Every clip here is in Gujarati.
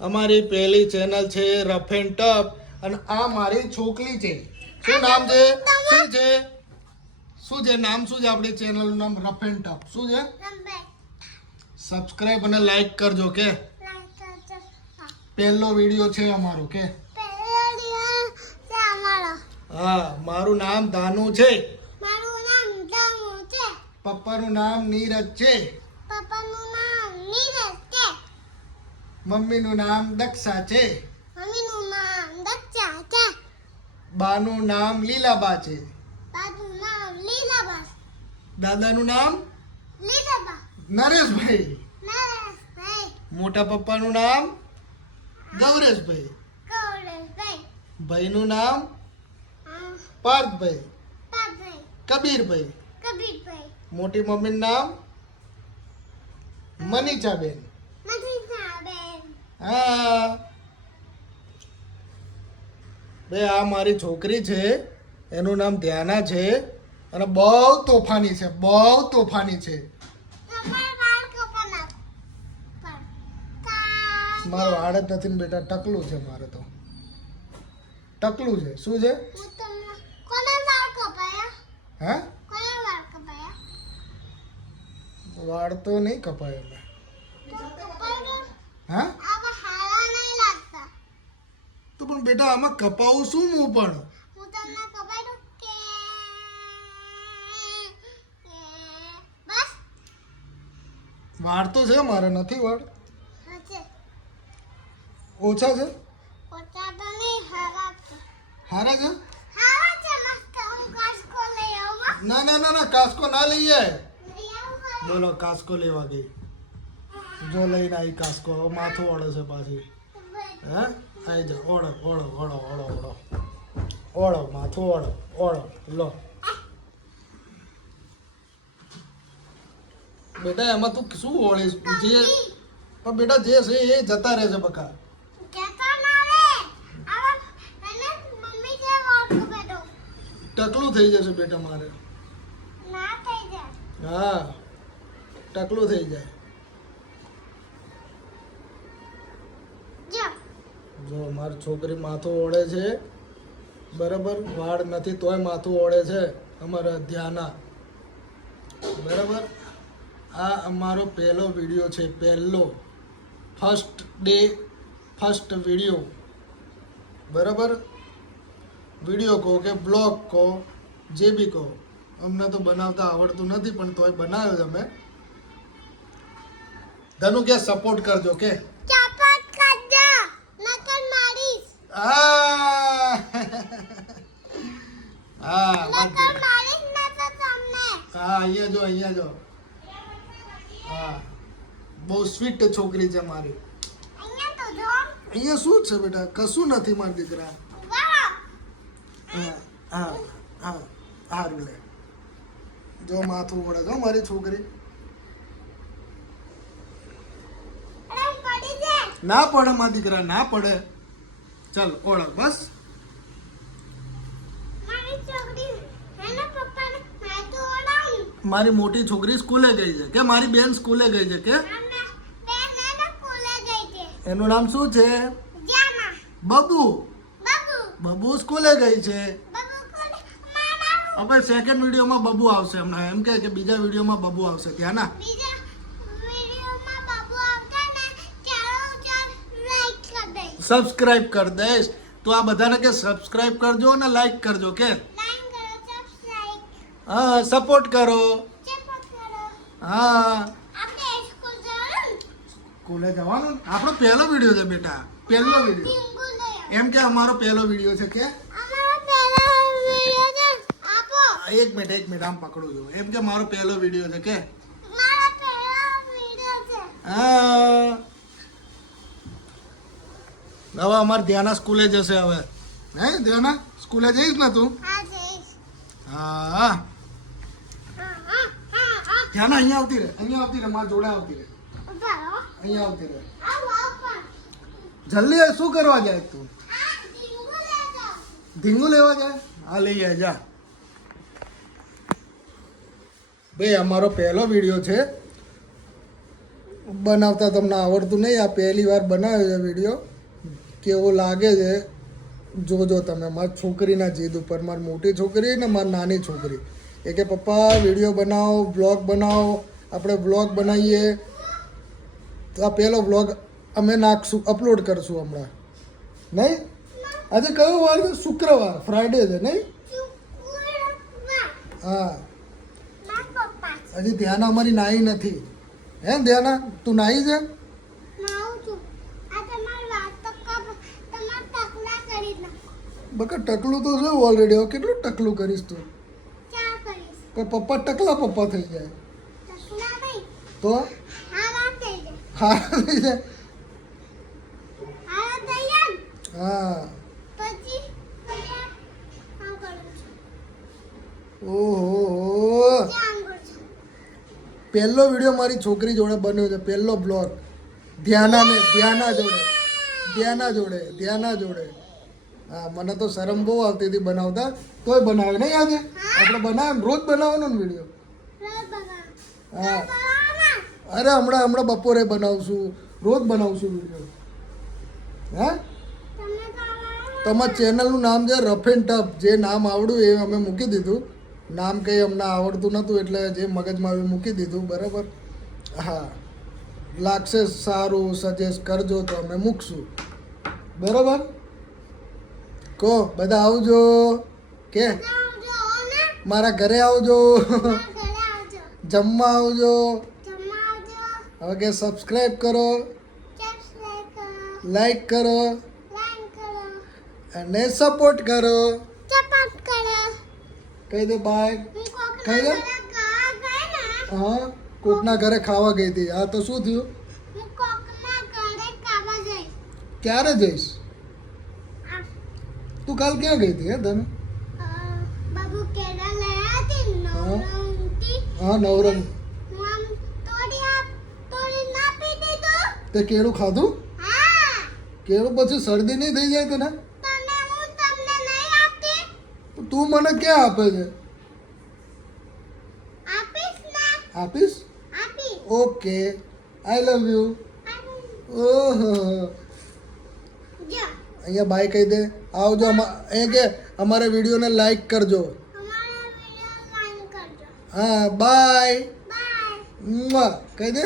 અમારી પહેલી ચેનલ છે રફ એન્ડ ટફ અને આ મારી છોકરી છે. શું નામ છે? શું છે નામ? શું છે આપણી ચેનલનું નામ? Rough and tough. શું છે? સબસ્ક્રાઇબ અને લાઈક કરજો કે પહેલો વિડિયો છે અમારો કે હા. મારું નામ દાનુ છે. પપ્પાનું નામ નીરજ છે. મમ્મીનું નામ દક્ષા છે. બાનું નામ લીલાબા છે. દાદાનું નામ નરેશભાઈ. મોટા પપ્પાનું નામ ગૌરેશભાઈ. ભાઈનું નામ પાર્થભાઈ. કબીરભાઈ. મોટી મમ્મીનું નામ મનીષાબેન. હા બે આ મારી છોકરી છે, એનું નામ ધ્યાના છે અને બહુ તોફાની છે, બહુ તોફાની છે. મારો વાળ જ નથી ને બેટા, ટકલું છે મારે તો. ટકલું છે. શું છે? હા વાળ તો નહીં કપાય. હા તો પણ બેટા આમાં કપાવું શું હું પણ? વાળ તો છે મારે, નથી વાળ. ઓછા છે? હારા છે? ના ના ના ના કાસ્કો ના લઈએ. બોલો કાસ્કો લેવા ગઈ. જો લઈને આવી કાસ્કો. હવે માથું ઓળે છે પાછી. હે આવી જાઓ. ઓળો ઓળો ઓળો ઓળો ઓળો ઓળો માથું ઓળો ઓળો લો. બેટા એમાં તું શું ઓળીશ? જે પણ બેટા જે છે એ જતા રહેશે બકા. ટકલું થઈ જશે બેટા મારે. હા ટકલું થઈ જાય. જો મારી છોકરી માથું ઓળે છે બરાબર. વાળ નથી તોય માથું ઓળે છે. અમારા ધ્યાના બરાબર. આ અમારો પહેલો વિડીયો છે, પહેલો ફર્સ્ટ ડે ફર્સ્ટ વિડીયો બરાબર. વિડીયો કહો કે બ્લોગ કહો, જે બી કહો. અમને તો બનાવતા આવડતું નથી પણ તોય બનાવ્યો તમે. ધનુ કે સપોર્ટ કરજો કે હા અહીંયા જો, અહીંયા જો. હા બહુ સ્વીટ છોકરી છે મારી. અહીંયા શું છે બેટા? કશું નથી મારા દીકરા. હા હા હા સારું લે. જો માથું ઓળે જો મારી છોકરી. ના પડે મારા દીકરા, ના પડે. ચાલ ઓળખ બસ. મારી મોટી છોકરી સ્કૂલે ગઈ છે કે મારી બેન સ્કૂલે ગઈ છે કે એનું નામ શું છે? બબુ. બબુ સ્કૂલે ગઈ છે. હવે સેકન્ડ વિડીયોમાં બબુ આવશે હમણાં. એમ કે બીજા વિડીયોમાં બબુ આવશે. ત્યાં ના સબસ્ક્રાઇબ કરી દઈશ. તો આ બધાને કે સબસ્ક્રાઇબ કરજો અને લાઈક કરજો કે હા સપોર્ટ કરો. હા સ્કૂલે જવાનું. આપણો પહેલો વિડીયો છે બેટા, પહેલો વિડીયો. એમ કે અમારો પહેલો વિડીયો છે કે એક મિનિટ આમ પકડું છું. એમ કે મારો પહેલો વિડીયો છે કે હા. હવે અમારે ધ્યાના સ્કૂલે જશે હવે. હે ધ્યાના સ્કૂલે જઈશ ને તું? હા ધ્યાના અહીંયા આવતી રહે, અહીંયા આવતી રહે, મારા જોડે આવતી રહે, અહીંયા આવતી રહે. જલ્દી શું કરવા જાય તું? ધીંગુ લેવા જાય? હા લઈ જાય જા. ભાઈ અમારો પહેલો વિડીયો છે બનાવતા તમને આવડતું નહીં. આ પહેલી વાર બનાવ્યો છે વિડીયો. કેવો લાગે છે જોજો તમે. મારી છોકરીના જીદ ઉપર, મારી મોટી છોકરી ને મારી નાની છોકરી એ કે પપ્પા વિડીયો બનાવો, બ્લોગ બનાવો. આપણે બ્લોગ બનાવીએ તો આ પહેલો બ્લોગ અમે નાખશું, અપલોડ કરશું હમણાં. નહીં આજે કયો વાર છે? શુક્રવાર, ફ્રાઈડે છે નહીં? હા હજી ધ્યાના અમારી નાઈ નથી. હે ધ્યાના તું નાઈ છે? બકા ટકલું તો છે ઓલરેડી. હવે કેટલું ટકલું કરીશ તું? પણ પપ્પા ટકલા પપ્પા થઈ જાય તો હા થઈ જાય. હા ઓહો પહેલો વિડીયો મારી છોકરી જોડે બન્યો છે, પહેલો બ્લોગ. ધ્યાના જોડે. હા મને તો શરમ બહુ આવતી હતી બનાવતા, તોય બનાવે નહીં. આજે આપણે બનાવે રોજ બનાવવાનો ને વિડીયો. હા અરે હમણાં બપોરે બનાવશું, રોજ બનાવશું વિડીયો. હા તમારા ચેનલનું નામ છે રફ એન્ડ ટફ. જે નામ આવડ્યું એ અમે મૂકી દીધું. નામ કંઈ અમને આવડતું નહોતું એટલે જે મગજમાં આવ્યું મૂકી દીધું. બરાબર. હા લાગશે સારું, સજેસ્ટ કરજો તો અમે મૂકશું. બરાબર. કહો બધા આવજો. કે મારા ઘરે આવજો, જમવા આવજો. હવે કે સબસ્ક્રાઈબ કરો, લાઈક કરો અને સપોર્ટ કરો. કહી દે બાય. કહી દે. હા કોકના ઘરે ખાવા ગઈ હતી. હા તો શું થયું? ક્યારે જઈશ? તું કાલ ક્યાં ગઈ હતી? હે તને હા નવરંગ તે કેળું ખાધું? કેળું પછી શરદી નહીં થઈ જાય તને? તું મને ક્યાં આપે છે? આપીશ? Okay I love you. ઓહો અહીંયા બાય કહી દે. આવજો. અહીંયા કે અમારા વિડીયોને લાઈક કરજો. હા બાય કહી દે.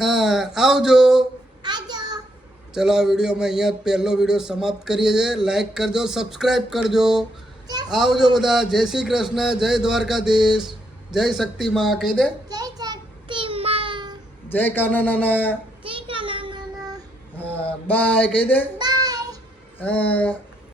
હા આવજો. ચલો આ વિડીયો અમે અહીંયા પહેલો વિડીયો સમાપ્ત કરીએ છીએ. લાઈક કરજો, સબસ્ક્રાઈબ કરજો. આવજો બધા. જય શ્રી કૃષ્ણ, જય દ્વારકાધીશ, જય શક્તિમાં. કહી દે. જય કાના નાના. હા બાય કહી દે. હા